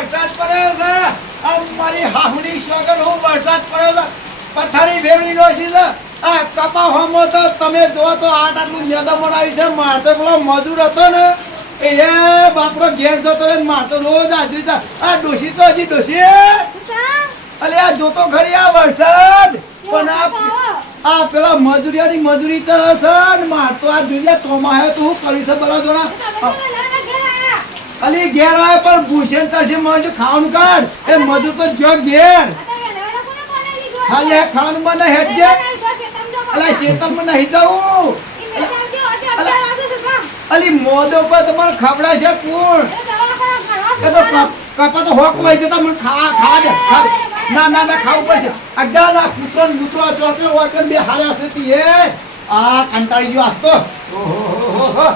વરસાદ પડ્યો છે અમારી હાહુની સોગન હું વરસાદ પડ્યો છે પથારી ભેગી ડોસી છે આ કપા હોમો તો તમે જો તો આટલું મેદાન આવી છે મારતો પેલો મજૂર હતો ને એ બાપડો ઘેર જતો ને મારતો રોજ હાજરી છે આ ડોસી તો હજી ડોસી અલે આ જોતો ખરી આ વરસાદ પણ આ પેલા મજૂરિયાની મજૂરી તો છે ને મારતો આ જોઈએ ચોમાહે તો હું કરી છે બોલા જોના અલી ઘેર આવે પણ ભૂષણ તરશે મને ખાવાનું કાઢ એ મજૂર તો જો ઘેર ખાલી ખાવાનું મને હેડજે અલા શેતરમાં નહીં જાઉં અલી મોદો પર તમારે ખબડા છે કોણ એ તો કપા તો હોક હોય જતા મને ખા દે ના ના ના ખાવું પડશે અગા ના કૂતરો મૂતરો ચોકર વાકર બે હારે હશે તી આ કંટાળી ગયો આસ્તો ઓહો